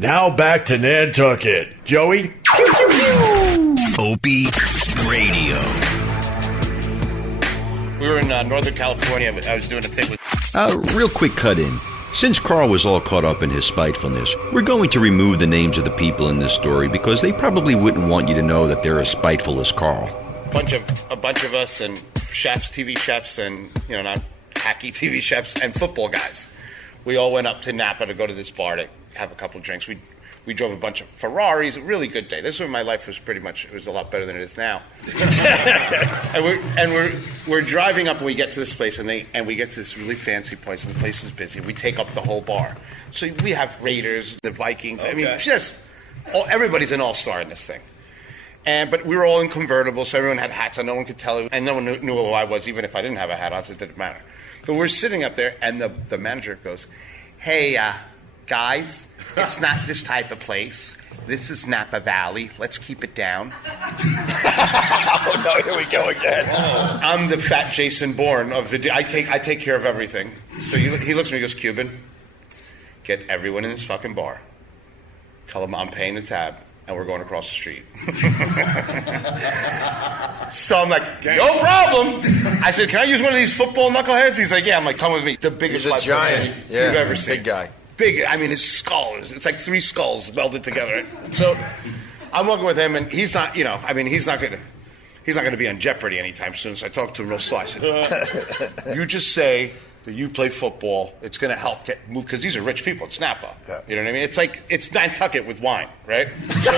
Now back to Nantucket. Joey? Opie Radio. We were in Northern California. I was doing a thing with... Real quick cut in. Since Carl was all caught up in his spitefulness, we're going to remove the names of the people in this story because they probably wouldn't want you to know that they're as spiteful as Carl. A bunch of us and chefs, TV chefs, and, not hacky TV chefs, and football guys. We all went up to Napa to go to this bar to have a couple of drinks. We drove a bunch of Ferraris. A really good day. This is when my life was it was a lot better than it is now. and we're driving up, and we get to this place, and we get to this really fancy place, and the place is busy. We take up the whole bar. So we have Raiders, the Vikings. Okay. I mean, everybody's an all-star in this thing. But we were all in convertibles, so everyone had hats, and no one could tell, and no one knew who I was, even if I didn't have a hat on, so it didn't matter. But we're sitting up there, and the manager goes, "Hey, guys, it's not this type of place. This is Napa Valley. Let's keep it down." Oh, no, here we go again. I'm the fat Jason Bourne of the... I take care of everything. So he looks at me and goes, "Cuban, get everyone in this fucking bar. Tell them I'm paying the tab, and we're going across the street." So I'm like, "No problem." I said, "Can I use one of these football knuckleheads?" He's like, "Yeah." I'm like, "Come with me." The biggest He's a giant. you've ever seen. Big guy. Big. I mean, his skull it's like 3 skulls welded together. So I'm walking with him, and he's not. He's not gonna be on Jeopardy anytime soon. So I talked to him real slow. I said, "You just say that you play football. It's gonna help get moved because these are rich people. It's Napa. Yeah. You know what I mean? It's like it's Nantucket with wine, right?" So,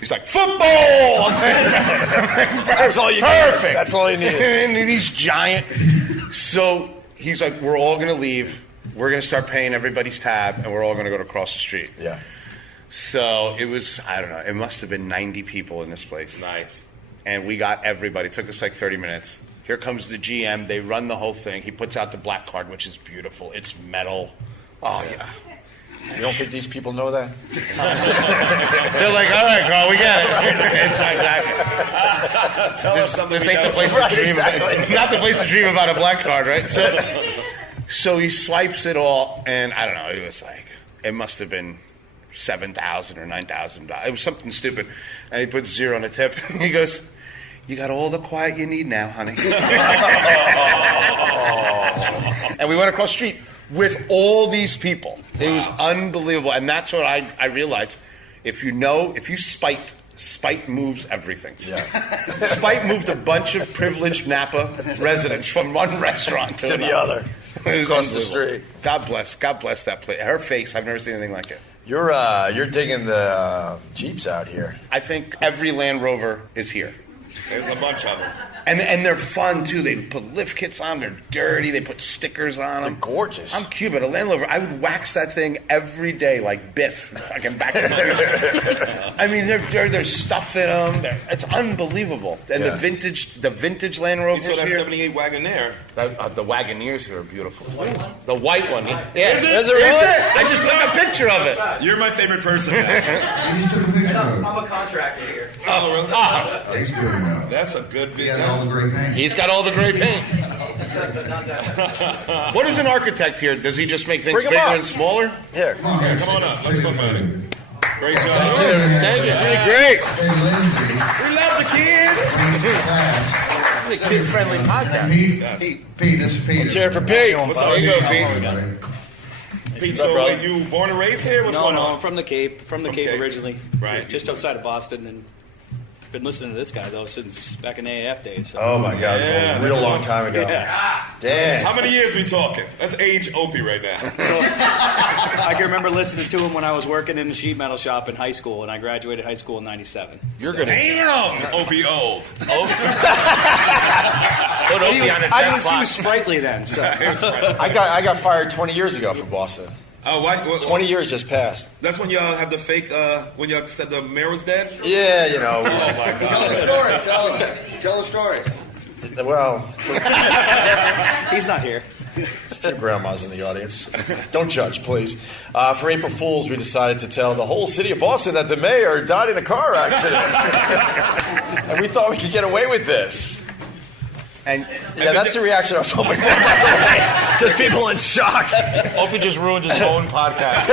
he's like, "Football." That's all you need. Perfect. That's all you need. And he's giant. So he's like, "We're all gonna leave. We're going to start paying everybody's tab, and we're all going to go to cross the street." Yeah. So it was, I don't know, it must have been 90 people in this place. Nice. And we got everybody. It took us like 30 minutes. Here comes the GM. They run the whole thing. He puts out the black card, which is beautiful. It's metal. Oh, yeah. You don't think these people know that? They're like, "All right, Carl, we got it." It's exactly. This ain't the place to dream about. Not the place to dream about a black card, right? So he swipes it all, and I don't know. It was like it must have been $7,000 or $9,000. It was something stupid, and he puts 0 on the tip. He goes, "You got all the quiet you need now, honey." And we went across the street with all these people. It was unbelievable, and that's what I realized. If you spite moves everything. Yeah. Spite moved a bunch of privileged Napa residents from one restaurant to the other. It was across the street. God bless that place. Her face, I've never seen anything like it. You're digging the Jeeps out here. I think every Land Rover is here. There's a bunch of them. And they're fun, too. They put lift kits on. They're dirty. They put stickers on them. They're gorgeous. I'm Cuban. A Land Rover, I would wax that thing every day like Biff. Fucking back in the I mean, there's stuff in them. It's unbelievable. And the vintage Land Rovers You saw that here. 78 Wagoneer. The Wagoneers here are beautiful. The white one. Yeah. Is it? Is it really? I just took a picture of it. You're my favorite person. I'm a contractor here. Oh, really? Oh, he's doing well. That's a good He got video. all the great paint. He's got all the great paint. What is an architect here? Does he just make things Bring him bigger up. and smaller? Here. Yeah, come on up. Let's talk about it. Great job. Thank you. It's really great. Hey, Lindsay, We love the kids. class. It's a kid-friendly podcast. Pete, this is Peter. Let's hear it for Pete. What's There up, you go, Pete? Pete. Pete, so brother? you born and raised here? What's No, going no, on? I'm from the Cape. From the Cape Cape. originally. Right. Just outside of Boston, and been listening to this guy though since back in AAF days. So. Oh my God, it's Yeah, a real that's a long long- time ago. Yeah. Damn. How many years we talking? That's age Opie right now. So I can remember listening to him when I was working in the sheet metal shop in high school, and I graduated high school in '97. You're gonna. Damn, Opie old. I was sprightly then, so I got fired 20 years ago from Boston. Oh, what? 20 years just passed. That's when y'all had the fake. When y'all said the mayor was dead. Yeah, you know. Oh my God. Tell the story. Tell the story. Well, he's not here. it's for grandmas in the audience. Don't judge, please. For April Fools, we decided to tell the whole city of Boston that the mayor died in a car accident. And we thought we could get away with this. And Yeah, that's the reaction I was hoping for. Just people in shock. Opie just ruined his own podcast.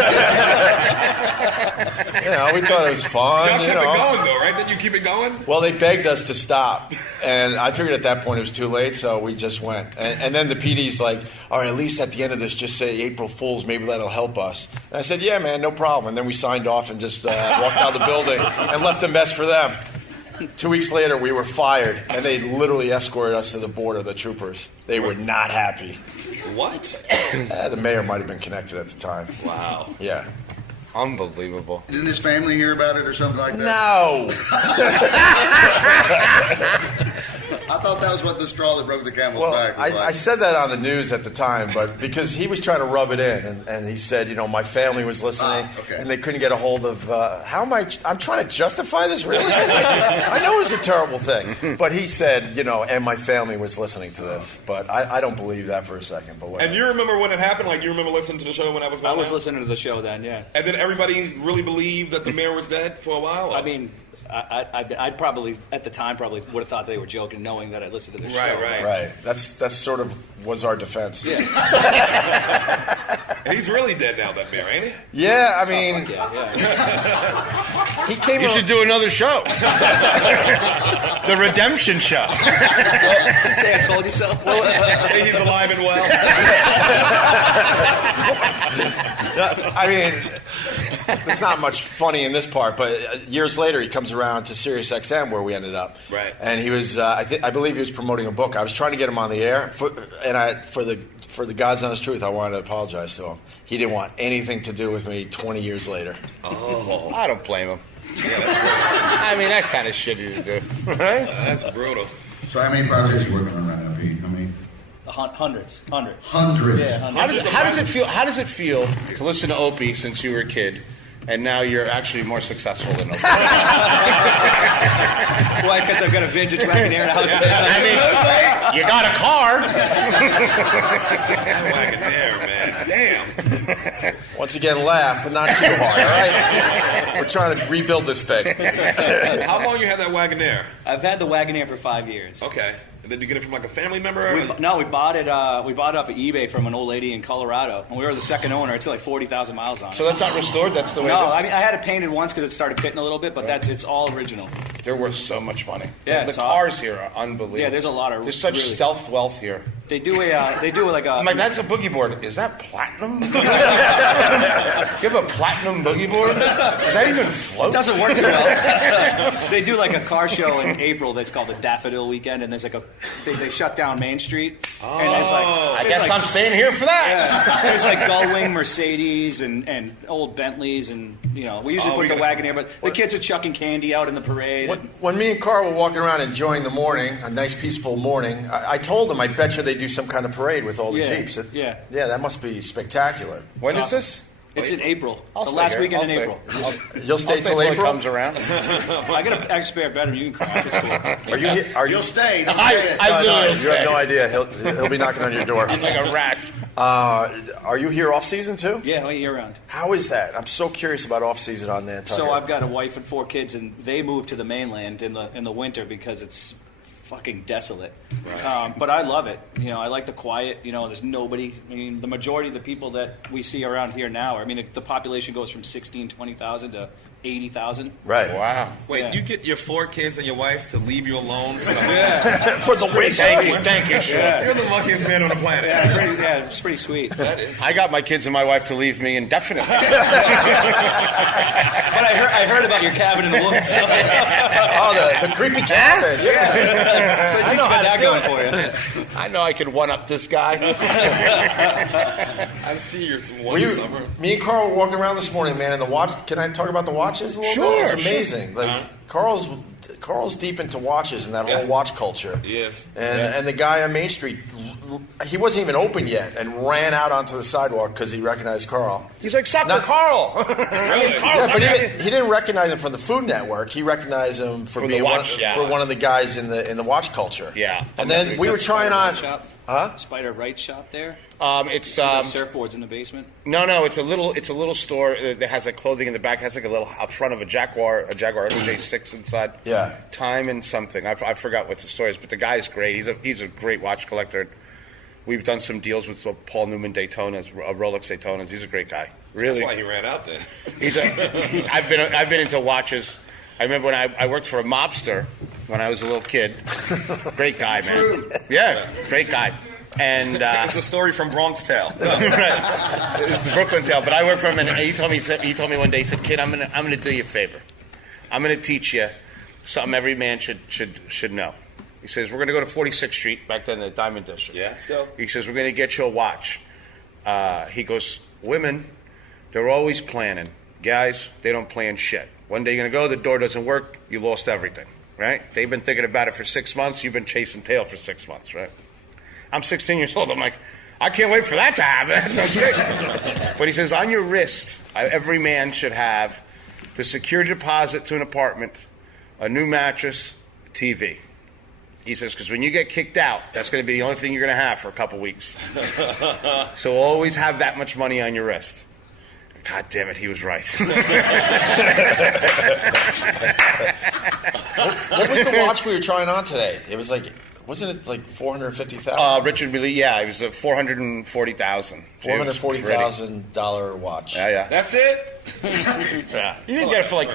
we thought it was fun. Y'all kept it going though, right? Then you keep it going? Well, they begged us to stop, and I figured at that point it was too late, so we just went. And then the PD's like, all right, at least at the end of this, just say April Fools, maybe that'll help us. And I said, yeah, man, no problem. And then we signed off and just walked out of the building and left the mess for them. 2 weeks later, we were fired, and they literally escorted us to the border, the troopers. They were not happy. What? The mayor might have been connected at the time. Wow. Yeah. Unbelievable. Didn't his family hear about it or something like that? No. I thought that was what the straw that broke the camel's Well, back was I like. said that on the news at the time, but because he was trying to rub it in, and he said, my family was listening, okay. and they couldn't get a hold of, I'm trying to justify this, really? I know it's a terrible thing. But he said, and my family was listening to this. But I don't believe that for a second. But whatever. And you remember when it happened? Like, you remember listening to the show when that was going on? I was listening to the show then, yeah. And did everybody really believe that the mayor was dead for a while? Or? I mean, I'd probably, at the time, would have thought they were joking, knowing that I listened to the show. Right. That's sort of was our defense. Yeah. And he's really dead now, that mayor, ain't he? Yeah, I mean, Yeah. he came. You should do another show. The Redemption Show. Say I told you so. Say he's alive and well. I mean, there's not much funny in this part, but years later he comes around to Sirius XM where we ended up. Right. And he was, I believe he was promoting a book. I was trying to get him on the air, for the God's honest truth, I wanted to apologize to him. He didn't want anything to do with me 20 years later. Oh, I don't blame him. I mean, that's kind of shitty to do, right? That's brutal. So how many projects are you working on right now, Pete? How many? Hundreds. Hundreds. Yeah, hundreds. How does it feel? How does it feel to listen to Opie since you were a kid, and now you're actually more successful than Opie? Why? Because I've got a vintage Wagoneer house. I mean, you got a car. Wagoneer, man. Damn. Once again, laugh, but not too hard, all right? We're trying to rebuild this thing. How long you had that Wagoneer? I've had the Wagoneer for 5 years. Okay. And then you get it from like a family member? We bought it. We bought it off of eBay from an old lady in Colorado, and we were the second owner. It's like 40,000 miles on it. So that's not restored. That's the way. No, it is? I mean I had it painted once because it started pitting a little bit, but it's all original. They're worth so much money. Yeah, the it's cars here are unbelievable. Yeah, there's a lot of. There's such really, stealth wealth here. They do like a. I'm like, that's a boogie board. Is that platinum? You have a platinum boogie board? Does that even float? It doesn't work too well. They do like a car show in April that's called the Daffodil Weekend, and there's like they shut down Main Street. Oh, and it's like, I guess I'm staying here for that. Yeah, there's like Gullwing Mercedes and old Bentleys, and we usually put the Wagoneer, but the kids are chucking candy out in the parade. When me and Carl were walking around enjoying the morning, a nice peaceful morning, I told him I bet you they do some kind of parade with all the Jeeps. Yeah, that must be spectacular. When is this? It's in April. I'll The stay last here. weekend I'll in stay. April. You'll stay I'll till it April? comes around. I got an expert better than you can crash. It's cool. Are you? You'll stay. Don't I say it. will You stay. have no idea. He'll be knocking on your door. I'm like a rat. Are you here off season too? Yeah, year round. How is that? I'm so curious about off season on Nantucket. So I've got a wife and 4 kids, and they moved to the mainland in the winter because it's fucking desolate. Right. But I love it. I like the quiet. There's nobody. I mean, the majority of the people that we see around here now, the population goes from 20,000 to 80,000. Right. Wow. Wait, Yeah. you get your 4 kids and your wife to leave you alone for the For the winter. Thank you, sure. You're the luckiest man on the planet. It's pretty sweet. That is. I got my kids and my wife to leave me indefinitely. But I heard about your cabin in the woods. So, The creepy cabin. Yeah. so you got that going for you. I know I could one up this guy. I see you one summer. Me and Carl were walking around this morning, man, and the watch. Can I talk about the watches a little Sure, bit? It's amazing. sure. Like Carl's deep into watches and that whole watch culture. Yes. And the guy on Main Street, he wasn't even open yet, and ran out onto the sidewalk because he recognized Carl. He's like, Sucker Carl. Yeah, but he didn't recognize him from the Food Network. He recognized him for From being the watch, for one of the guys in the watch culture. Yeah. And then we were trying on. Huh? Spider Right shop there. It's Surfboards in the basement. No, it's a little store that has like clothing in the back. Has like a little up front of a Jaguar SJ6 inside. Yeah. Time and something. I forgot what the store is, but the guy's great. He's a great watch collector. We've done some deals with Paul Newman Daytonas, Rolex Daytonas. He's a great guy. Really? That's why he ran out there. I've been into watches. I remember when I worked for a mobster when I was a little kid. Great guy, man. Yeah, great guy. And It's a story from Bronx Tale. right. It's the Brooklyn Tale. But I worked for him, and he told me one day, he said, "Kid, I'm gonna do you a favor. I'm gonna teach you something every man should know." He says, "We're gonna go to 46th Street back then, the Diamond District." Yeah, still. He says, "We're gonna get you a watch." He goes, "Women, they're always planning. Guys, they don't plan shit. One day you're gonna go, the door doesn't work, you lost everything, right? They've been thinking about it for 6 months. You've been chasing tail for 6 months, right?" I'm 16 years old. I'm like, I can't wait for that to happen. That sounds great. But he says, on your wrist, every man should have the security deposit to an apartment, a new mattress, TV. He says, because when you get kicked out, that's going to be the only thing you're going to have for a couple weeks. So always have that much money on your wrist. God damn it, he was right. What was the watch we were trying on today? It was like, wasn't it like $450,000? Richard really, yeah, it was a $440,000. $440,000 watch. Yeah. That's it? Yeah. You can get it for like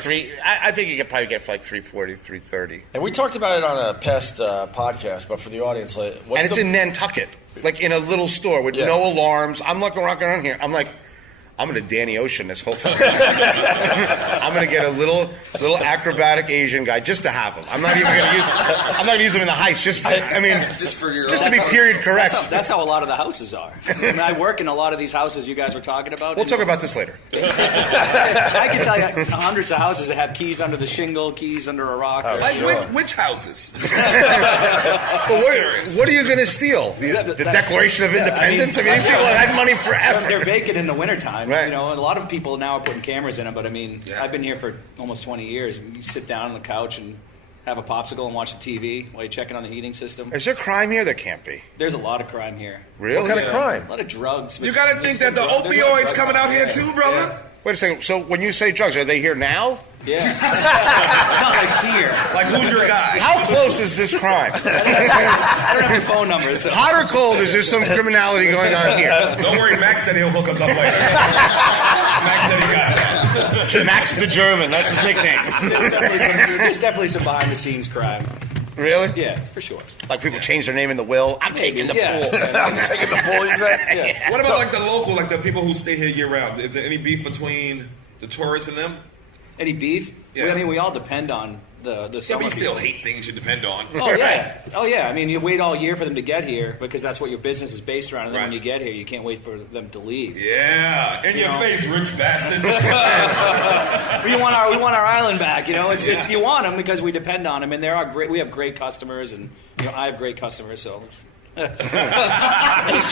I think you could probably get it for like $340, $330. And we talked about it on a past podcast, but for the audience, like, And it's in Nantucket, like in a little store with no alarms. I'm looking around here. I'm like, I'm going to Danny Ocean this whole thing. I'm going to get a little acrobatic Asian guy just to have him. I'm not even going to use him. I'm not going to use him in the heist. Just to be period correct. That's how a lot of the houses are. I mean, I work in a lot of these houses you guys were talking about. We'll talk about this later. I can tell you hundreds of houses that have keys under the shingle, keys under a rock. Like which houses? But what are you going to steal? The Declaration of Independence? I mean, these people have had money forever. They're vacant in the wintertime. Right. You know, and a lot of people now are putting cameras in them, but I mean, I've been here for almost 20 years. You sit down on the couch and have a popsicle and watch the TV while you're checking on the heating system. Is there crime here? There can't be. There's a lot of crime here. Really? What kind of crime? A lot of drugs. You got to think that the opioids coming out here too, brother. Yeah. Wait a second. So when you say drugs, are they here now? Yeah. Not like here. Like, who's your guy? How close is this crime? I don't have your phone number. So. Hot or cold? Is there some criminality going on here? Don't worry, Max said he'll hook us up later. Max said he got it. Max the German. That's his nickname. There's definitely some behind-the-scenes crime. Really? Yeah, for sure. Like people change their name in the will. I'm taking the pool. I'm taking the pool, you said? Yeah. What about like the local, like the people who stay here year round? Is there any beef between the tourists and them? Any beef? Yeah. I mean, we all depend on the Yeah, summer but you still people. hate things you depend on. Oh yeah, oh yeah. I mean, you wait all year for them to get here because that's what your business is based around. And then when you get here, you can't wait for them to leave. Yeah, in your face, rich bastard. we want our island back. You know, it's you want them because we depend on them, and there are great. We have great customers, and you know, I have great customers. So. He's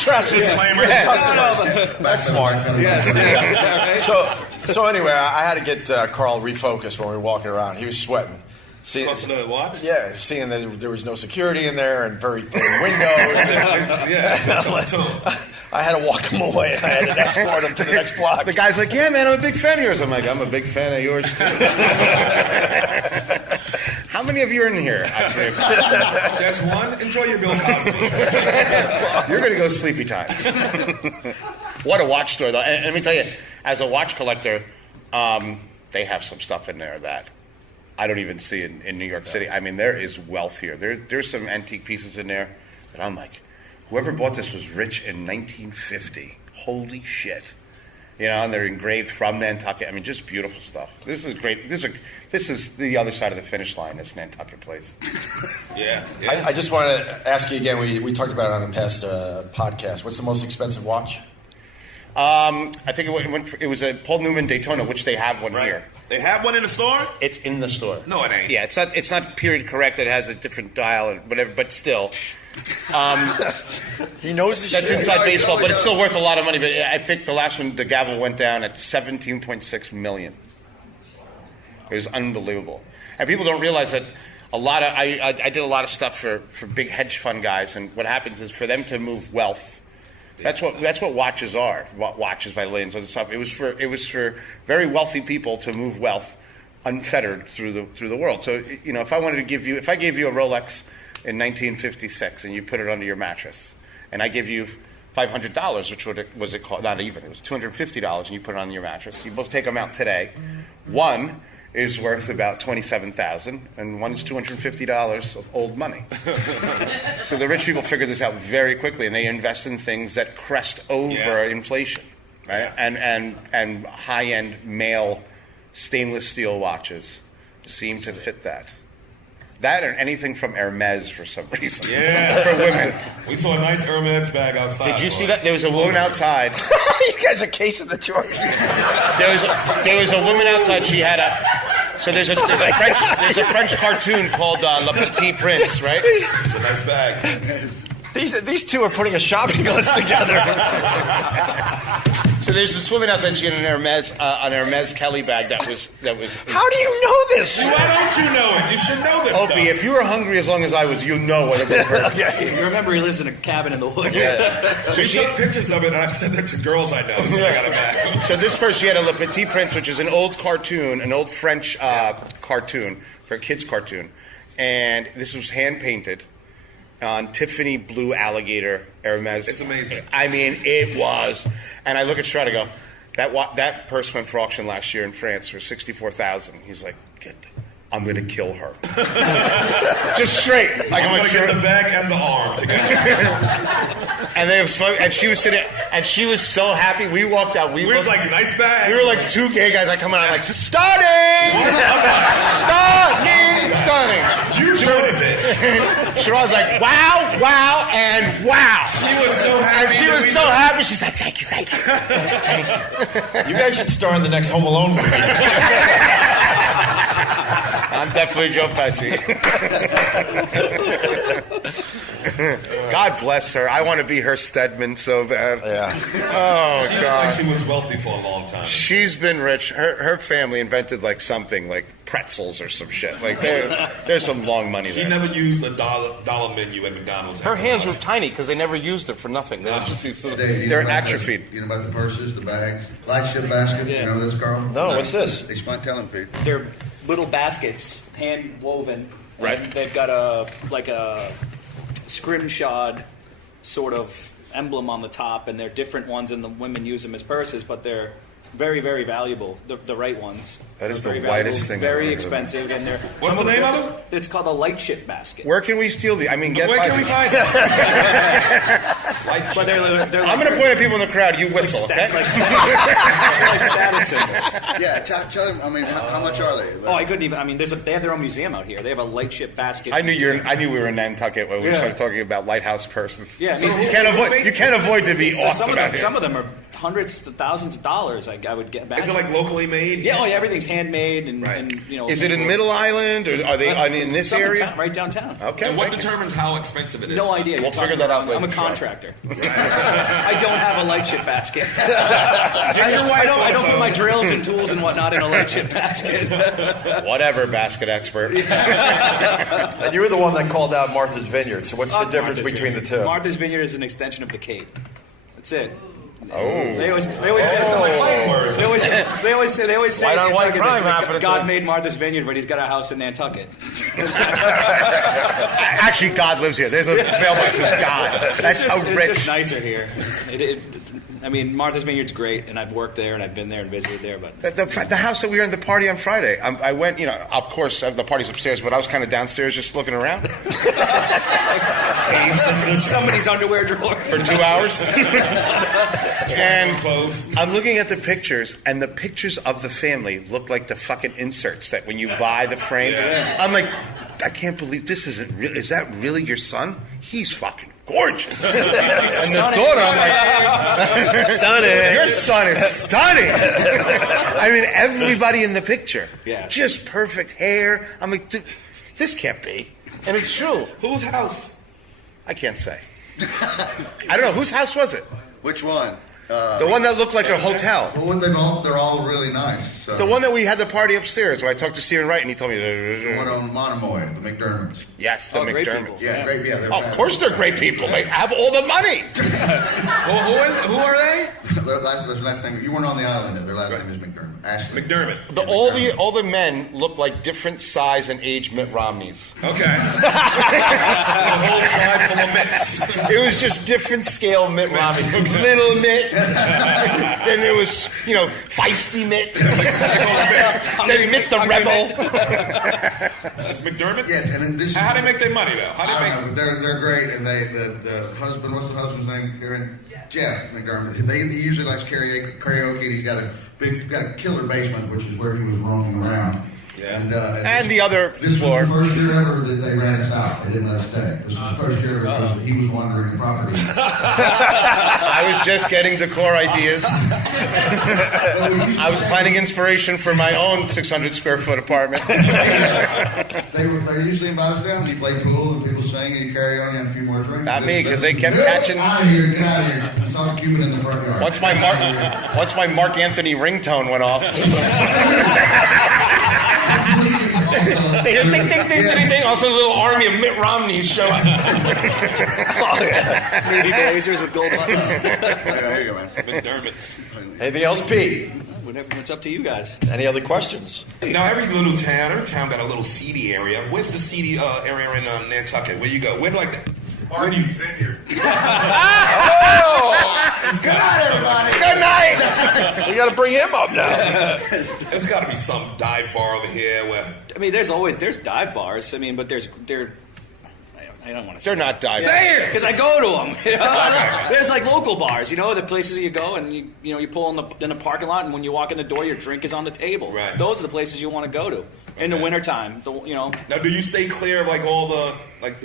trashing his customers. That's smart. Yes. So anyway, I had to get Carl refocused when we were walking around. He was sweating. Close to the watch? Yeah, seeing that there was no security in there and very thin windows. I had to walk him away. I had to escort him to the next block. The guy's like, yeah, man, I'm a big fan of yours. I'm like, I'm a big fan of yours, too. How many of you are in here? Just one. Enjoy your Bill Cosby. You're going to go sleepy time. What a watch store, though. And let me tell you, as a watch collector, they have some stuff in there that I don't even see in New York City. I mean, there is wealth here. There's some antique pieces in there that I'm like, whoever bought this was rich in 1950. Holy shit. You know, and they're engraved from Nantucket. I mean, just beautiful stuff. This is great. This is the other side of the finish line, this Nantucket place. Yeah. I just want to ask you again, we talked about it on a past podcast. What's the most expensive watch? I think it was a Paul Newman Daytona, which they have one here. They have one in the store? It's in the store. No, it ain't. Yeah, it's not period correct. It has a different dial and whatever, but still. He knows his That's shit. inside baseball, but it's still worth a lot of money. But I think the last one, the gavel went down at $17.6 million. It was unbelievable. And people don't realize that I did a lot of stuff for big hedge fund guys, and what happens is for them to move wealth. That's what watches are. Watches, violins, other stuff. It was for very wealthy people to move wealth unfettered through the world. So you know, if I gave you a Rolex in 1956 and you put it under your mattress, and I give you $500, which was it called? Not even. It was $250, and you put it on your mattress. You both take them out today. One is worth about $27,000, and one is $250 of old money. So the rich people figure this out very quickly, and they invest in things that crest over inflation, right? And high-end male stainless steel watches seem to fit that. That or anything from Hermes for some reason. Yeah. For women. We saw a nice Hermes bag outside. Did you see that? There was a woman outside. You guys are casing the choice. There was a woman outside. She had there's a French cartoon called Le Petit Prince, right? It's a nice bag. These two are putting a shopping list together. So there's this woman outside. And she had an Hermes Kelly bag that was. How do you know this? Why don't you know it? You should know this Opie, stuff. if you were hungry as long as I was, you know what a good person. You remember he lives in a cabin in the woods. So she took pictures of it, and I sent that to girls I know. So I got a bag. So this first, she had a Le Petit Prince, which is an old cartoon, an old French cartoon for a kids' cartoon, and this was hand painted on Tiffany blue alligator Hermes. It's amazing. I mean, it was. And I look at Sherrod, I go, that purse went for auction last year in France for $64,000. He's like, I'm going to kill her. Just straight. Like, I'm going to get the bag and the arm together. And she was sitting, and she was so happy. We walked out. We was like, nice bag. We were like two gay guys. I come out, I'm like, stunning! You showed it. Sherrod's like, wow, and wow. She was so happy. And she was so happy. She's like, thank you. You guys should star in the next Home Alone movie. I'm definitely Joe Pesci. God bless her. I want to be her Stedman so bad. Yeah. Oh, She looked God. like she was wealthy for a long time. She's been rich. Her family invented like something like pretzels or some shit. Like there's some long money She there. never used the dollar menu at McDonald's. Her hands were tiny because they never used it for nothing. They were just these little, Dave, you they're know about atrophied. You know about the purses, the bags, light ship basket. Yeah. You know this, Carl? No, what's this? Explain, tell him, Pete. They're little baskets, hand woven. Right. And they've got a scrimshod sort of emblem on the top, and they're different ones, and the women use them as purses, but they're very, very valuable. The right ones. That is They're the very whitest thing I've Very ever expensive, and they're. What's the name of it? It's called a light ship basket. Where can we steal these? I mean, get Where by can we these. find it? But they're I'm going to point at people in the crowd. You whistle, okay? like status symbols. Yeah, tell him. I mean, how much are they? Oh, I couldn't even. I mean, they have their own museum out here. They have a light ship basket. I knew museum. we were in Nantucket when we Yeah. started talking about lighthouse purses. Yeah, I mean, You can't avoid to be So awesome out here. some of them are hundreds to thousands of dollars. I would get back. Is it like locally made? Yeah, everything's handmade and, Right. and you know. Is it in Middle Island or are they in this Some in area? town, right downtown. Okay. And what thank you. determines how expensive it is? No idea. We'll You're figure talking that out about- I'm a later. contractor. I don't have a light ship basket. I don't put my drills and tools and whatnot in a light ship basket. Whatever, basket expert. And you were the one that called out Martha's Vineyard. So what's the difference Martha's between the Vineyard. two? Martha's Vineyard is an extension of the Cape. That's it. Oh. They always say they always say White on white Nantucket, crime that happening. God made Martha's Vineyard, but he's got a house in Nantucket. Actually, God lives here. There's a mailbox that says God. That's how It's rich. just nicer here. I mean, Martha's Vineyard's great, and I've worked there, and I've been there and visited there. But The house that we were in the party on Friday, I went, of course, the party's upstairs, but I was kind of downstairs just looking around somebody's underwear drawer for 2 hours. And Clothes. I'm looking at the pictures, and the pictures of the family look like the fucking inserts that when you buy the frame. Yeah. I'm like, I can't believe this isn't real. Is that really your son? He's fucking gorgeous. And the daughter, I'm like, stunning. Your son is stunning. I mean, everybody in the picture, Yeah. just perfect hair. I'm like, dude, this can't be. And it's true. Whose house? I can't say. I don't know. Whose house was it? Which one? The one that looked like a hotel. Well, they're all really nice. So. The one that we had the party upstairs where I talked to Stephen Wright and he told me. The one on Monomoy, the McDermotts. Yes, the great McDermotts. people. Yeah, great. Yeah, they're Oh, of course they're great people. They have all the money. Who are they? Their last name. You weren't on the island yet. Their last name is McDermott. Ashley. McDermott. All the men look like different size and age Mitt Romneys. Okay. A whole tribe full of mitts. It was just different scale Mitt Romney. Little Mitt. Then there was, feisty Mitt. Then Mitt the Rebel. That's McDermott? Yes, and then this. How do they make their money, though? How do they make? They're great, and the husband. What's the husband's name? Karen. Jeff McDermott. He usually likes karaoke. And he's got a killer basement, which is where he was roaming around. Yeah. And the other this floor. was the first year ever that they ran us out. They didn't let us stay. This was the first year ever because he was wandering the property. I was just getting decor ideas. I was finding inspiration for my own 600 square foot apartment. They usually invite us down. You play pool and people sing and you carry on. You have a few more drinks. Not me, because they kept catching. Get out of here! Get out of here! I saw a Cuban in the front yard. Once my Mark Anthony ringtone went off. Ding, ding, ding, ding, ding. Also, a little army of Mitt Romneys show up. Maybe blazers with gold buttons. There you go, man. McDermott's. Anything else, Pete? It's up to you guys. Any other questions? Now, every little town got a little seedy area. Where's the seedy area in Nantucket? Where you go? Where like the... Marty's Vineyard. Good night, everybody. Good night. We got to bring him up now. There's got to be some dive bar over here where... I mean, there's dive bars. I mean, but I don't want to say. They're not dive bars. Because I go to them. There's like local bars, the places you go and you pull in the parking lot, and when you walk in the door, your drink is on the table. Right. Those are the places you want to go to in the wintertime. Now, do you stay clear of like all the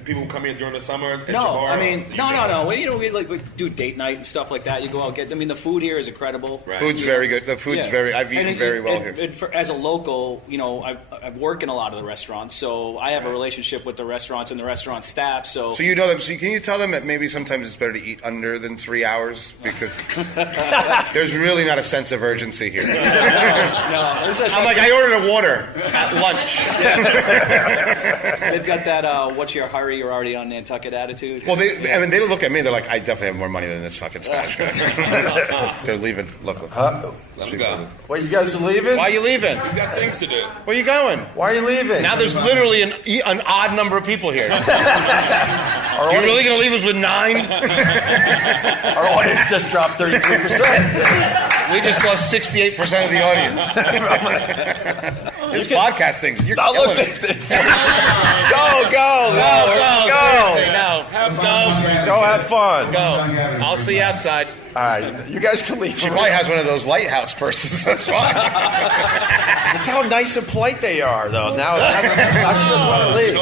people who come here during the summer? At your No, bar, I mean, no. We do date night and stuff like that. You go out the food here is incredible. Right. Food's very good. The food's I've eaten very well here. As a local, I've worked in a lot of the restaurants, so I have a relationship with the restaurants and the restaurant staff. So you know them. So can you tell them that maybe sometimes it's better to eat under than 3 hours because there's really not a sense of urgency here. No. I'm like, I ordered a water at lunch. They've got that what's your hurry, you're already on Nantucket attitude. Well, they look at me, they're like, I definitely have more money than this fucking Spanish guy. They're leaving. Look. Let them go. Wait, you guys are leaving? Why are you leaving? We've got things to do. Where are you going? Why are you leaving? Now there's literally an odd number of people here. You're really going to leave us with 9? Our audience just dropped 33%. We just lost 68% of the audience. This podcast thing's you're killing it. Go. Go have fun. Go. I'll see you outside. All right, you guys can leave. She probably has one of those lighthouse purses. That's why. Look how nice and polite they are, though. Now she doesn't want to leave.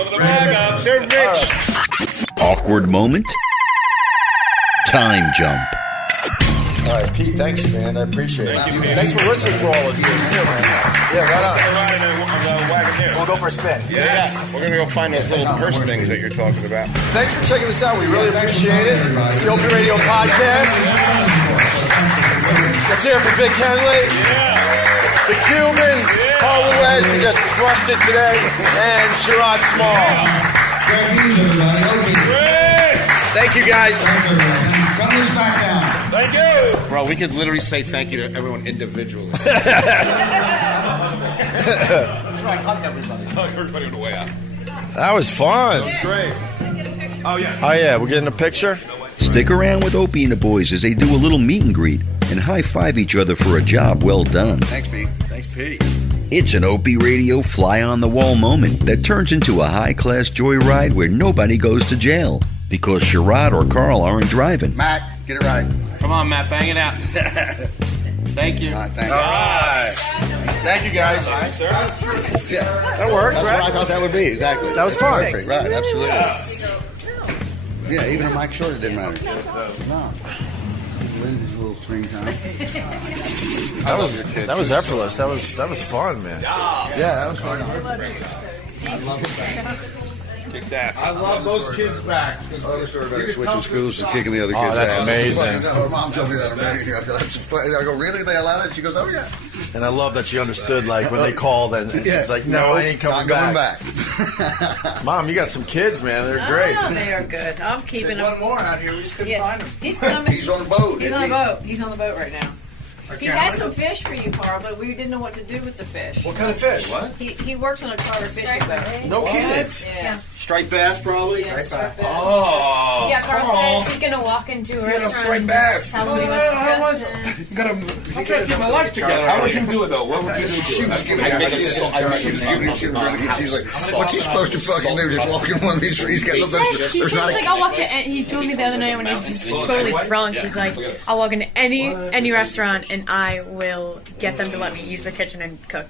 They're rich. Awkward moment. Time jump. All right, Pete, thanks, man. I appreciate it. Thanks for listening for all those years, too, man. Yeah, right on. We'll go for a spin. Yeah, we're going to go find those little purse things that you're talking about. Thanks for checking this out. We really appreciate it. It's the Opie Radio podcast. Let's hear it for Big Kenley. The Cuban, Paul Luez, who just crushed it today, and Sherrod Small. Thank you, guys. Thank you. Bro, we could literally say thank you to everyone individually. Hug everybody on the way out. That was fun. That was great. Oh, yeah. Oh, yeah, we're getting a picture? Stick around with Opie and the boys as they do a little meet and greet and high-five each other for a job well done. Thanks, Pete. Thanks, Pete. It's an Opie Radio fly-on-the-wall moment that turns into a high-class joyride where nobody goes to jail because Sherrod or Carl aren't driving. Matt, get it right. Come on, Matt, bang it out. Thank you. All right, thank All you. right. Thank you, guys. Yeah. That works, That's right? what I thought that would be, exactly. That was fun. Perfect, right, absolutely. Yeah, even a Mike Short, it didn't matter. No. Lindsay's a little swing time. That was effortless. That was fun, man. Yeah, that was fun. Kicked ass. I love those kids back. Other story about switching schools and kicking the other kids' that's ass. amazing. Her mom told me that a minute ago. That's funny. I go, really? They allow that? She goes, oh, yeah. And I love that she understood, like, when they called, and she's like, no, I ain't coming not back. back. Mom, you got some kids, man. They're great. Oh, they are good. I'm keeping There's them. one more out here. We just couldn't find him. He's coming. He's on the boat. He's on the boat. He's on the boat right now. He had some fish for you, Carl, but we didn't know what to do with the fish. What kind of fish? What? He works on a charter fishing boat. No kidding. Yeah. Striped bass, probably. Yeah, striped bass. Oh. Yeah, Carl says he's gonna walk into a restaurant. striped bass. Tell him he wants to go. I'm trying to get my life together. How would you do it though? What would you do? She was giving she's like, what's he supposed to fucking do? Just walk in one of these trees? He says like I'll walk to. He told me the other night when he was just totally drunk. He's like, I'll walk into any restaurant and I will get them to let me use the kitchen and cook.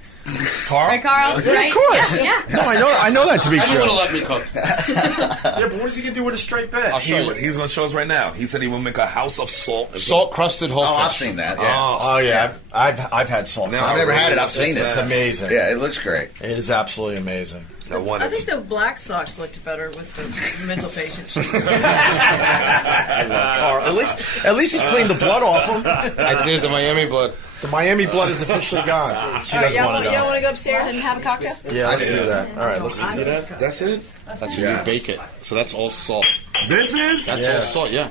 Carl? Right, Carl? Right? Of course. Yeah. No, I know that to be true. Anyone will let me cook. Yeah, but what is he gonna do with a striped bass? He's going to show us right now. He said he will make a house of salt. Salt crusted whole fish. I've seen that. Yeah. Oh yeah, I've had salt. I've never had it. I've seen it. It's amazing. Yeah, it looks great. It is absolutely amazing. I think the black socks looked better with the mental patient sheet. I love Carl. At least he cleaned the blood off him. I did the Miami blood. The Miami blood is officially gone. She doesn't want to Y'all know. want to go upstairs and have a cocktail? Yeah, let's do that. All right, let's see that. That's it? That's when you bake it. So that's all salt. This is? That's all salt, yeah.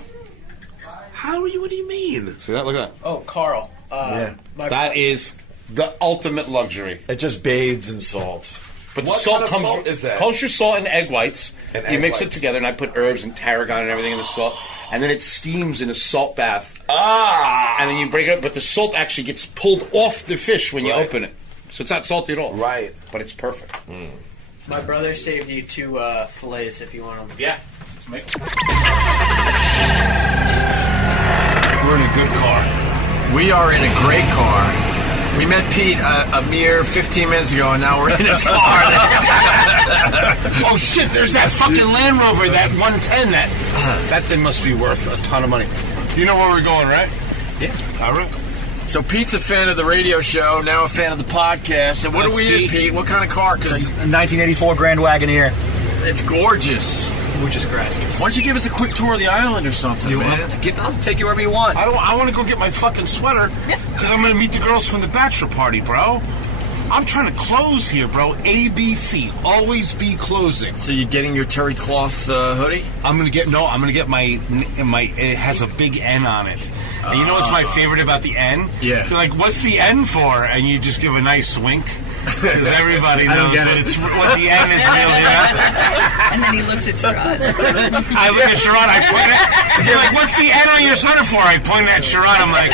What do you mean? See that? Look at that. Oh, Carl. Yeah. That is the ultimate luxury. It just bathes in salt. But What the salt kind of comes salt is that? kosher salt and egg whites. And You egg mix it whites. together, and I put herbs and tarragon and everything in the salt, and then it steams in a salt bath. And then you break it up, but the salt actually gets pulled off the fish when you open it, so it's not salty at all. Right. But it's perfect. My brother saved you 2 fillets if you want them. Yeah. Let's make them. We're in a good car. We are in a great car. We met Pete a mere 15 minutes ago, and now we're in his car. Oh shit! There's that fucking Land Rover, that 110. That thing must be worth a ton of money. You know where we're going, right? Yeah. All right. So Pete's a fan of the radio show, now a fan of the podcast. And what are we in, Pete? What kind of car? Because 1984 Grand Wagoneer. it's gorgeous. Muchas gracias. Why don't you give us a quick tour of the island or something, man? I'll take you wherever you want. I want to go get my fucking sweater because I'm going to meet the girls from the bachelor party, bro. I'm trying to close here, bro. ABC. Always be closing. So you're getting your terry cloth hoodie? I'm going to get my, it has a big N on it. And you know what's my favorite about the N? Yeah. So like, what's the N for? And you just give a nice wink. Because everybody knows that it's what the N is really about. And then he looks at Sherrod. I look at Sherrod, I point it. You're like, what's the N on your sweater for? I point at Sherrod, I'm like,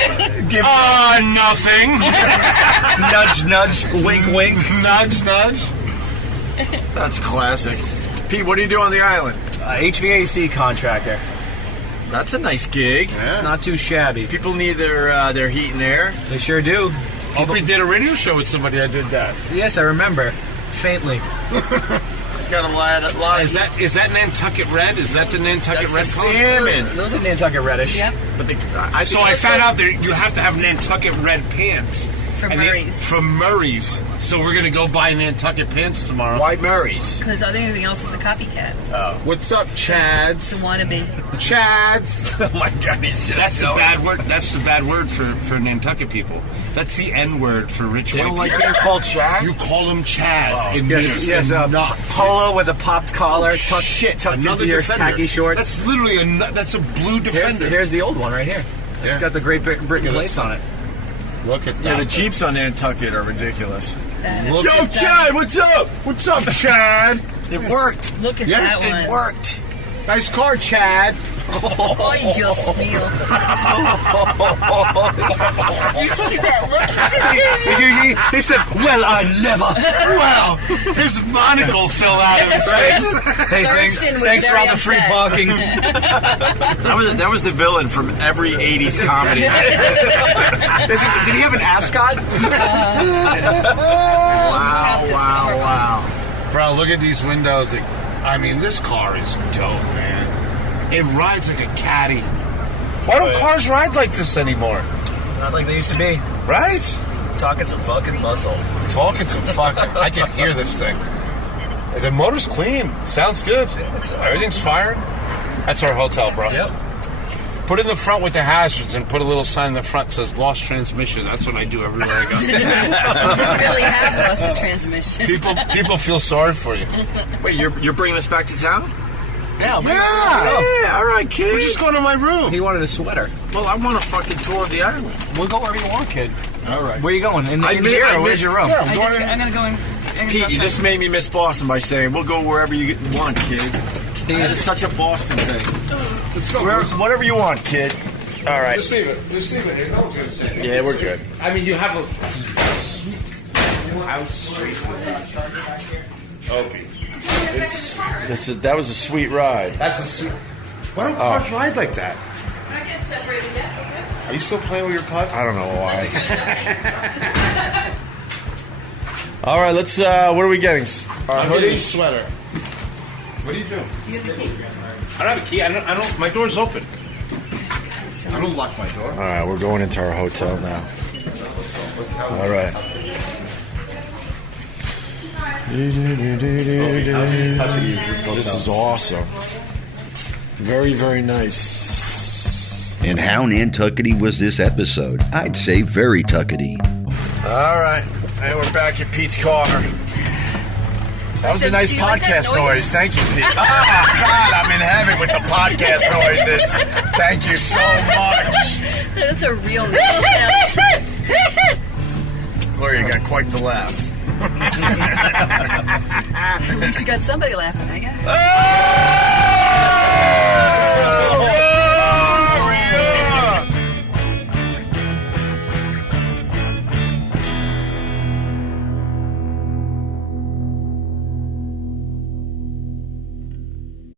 nothing. Nudge, nudge, wink, wink. Nudge, nudge. That's classic. Pete, what do you do on the island? HVAC contractor. That's a nice gig. It's not too shabby. People need their heat and air. They sure do. Opie did a radio show with somebody that did that. Yes, I remember. Faintly. Got a lot of... Is that Nantucket Red? Is that the Nantucket Red? Salmon. Those are Nantucket Reddish. Yep. But So I found out that you have to have Nantucket Red pants. From And Murray's. From Murray's. So we're going to go buy Nantucket pants tomorrow. White Murray's. Because anything else is a copycat. What's up, Chads? The wannabe. Chads. Oh my God, he's just... That's the bad word. That's the bad word for Nantucket people. That's the N word for rich They white don't like people. being called Chad? You call them Chads. It Yes, makes them yes, nuts. polo with a popped collar, tucked Another into your Defender. khaki shorts. That's literally that's a blue Defender. Here's the old one right here. It's got the Great Britain plates on it. Look at Yeah, that. the Jeeps on Nantucket are ridiculous. Look Yo, at Chad, what's up? What's up, Chad? It worked. Look at Yeah, that one. It worked. Nice car, Chad. Oh, you just meal. You see that look? He said, "Well, I never." Wow, his monocle fell out of his face. Hey, Thurston was thanks for very all the free upset. parking. That was the villain from every 80s comedy. Did he have an ascot? Wow. Bro, look at these windows. I mean, this car is dope, man. It rides like a caddy. Why don't cars ride like this anymore? Not like they used to be. Right? Talking some fucking muscle. Talking some fucking... I can hear this thing. The motor's clean. Sounds good. Everything's firing. That's our hotel, bro. Yep. Put it in the front with the hazards and put a little sign in the front that says lost transmission. That's what I do everywhere I go. You really have lost the transmission. People feel sorry for you. Wait, you're bringing us back to town? Yeah, all right, kid. We're just going to my room. He wanted a sweater. Well, I want a fucking tour of the island. We'll go wherever you want, kid. All right. Where are you going? In I here, or where's your room? Yeah, I'm gonna go in. Pete, you just made me miss Boston by saying we'll go wherever you want, kid. It's just such a Boston thing. Let's go. Whatever you want, kid. All right. Just leave it. Just leave it. No one's going to say it. Yeah, we're good. I mean, you have a sweet house. Opie. That was a sweet ride. That's a sweet. Why don't cars ride like that? I get separated yet. Okay. Are you still playing with your puck? I don't know why. All right, let's. What are we getting? Our Hoodie, hoodies. sweater. What do you do? I don't have a key. I don't. My door's open. I don't lock my door. All right, we're going into our hotel now. All right. This is awesome. Very, very nice. And how Nantuckety was this episode? I'd say very tuckety. All right, and we're back at Pete's car. That was a nice Do you like that podcast noise? noise. Thank you, Pete. Oh, God, I'm in heaven with the podcast noises. Thank you so much. That's a real sound. Gloria, you got quite the laugh. At least you got somebody laughing, I guess. Oh!